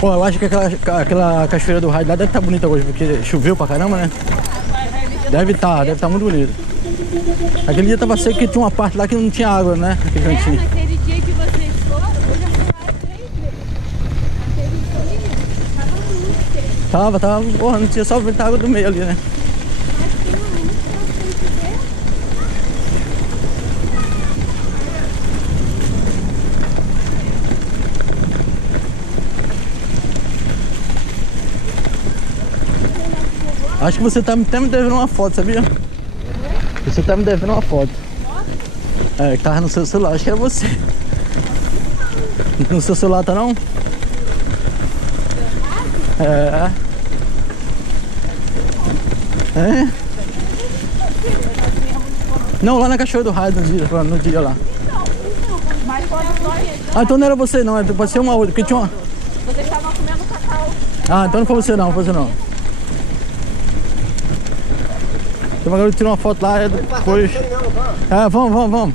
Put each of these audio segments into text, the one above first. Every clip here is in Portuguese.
Pô, eu acho que aquela cachoeira do raio lá deve estar bonita hoje, porque choveu pra caramba, né? Deve estar muito bonito. Aquele dia tava seco que tinha uma parte lá que não tinha água, né? Aquele cantinho. Naquele dia que vocês foram, eu já fui lá 3 vezes. Aquele dia, tava muito seco. Tava, porra, não tinha só muita água do meio ali, né? Mas tem uma música pra ver. Acho que você tá até me devendo uma foto, sabia? Você tá me devendo uma foto. É, que tava no seu celular, acho que é você. No seu celular tá não? É. É? Não, lá na Cachoeira do Raio no dia lá. Mas quando nós... Ah, então não era você não, pode ser uma outra, porque tinha uma... Vocês estavam comendo cacau. Ah, então não foi você não, não foi você não. Tem uma garota que tirou uma foto lá, depois... É, vamos.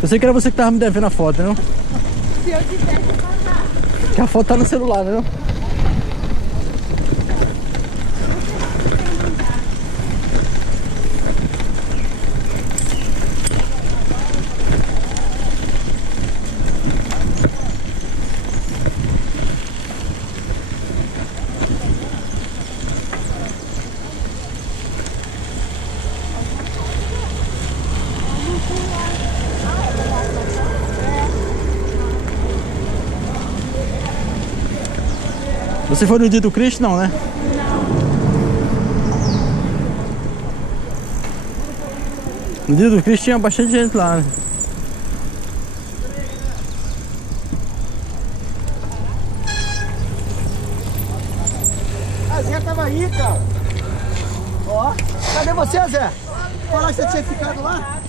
Eu sei que era você que tava me devendo a foto, não? Se eu tivesse passado. Que a foto tá no celular, não? Você foi no dia do Cristo, não, né? No dia do Cristo tinha bastante gente lá, né? A Zé tava aí, cara. Ó, cadê você, Zé? Falar que você tinha ficado lá?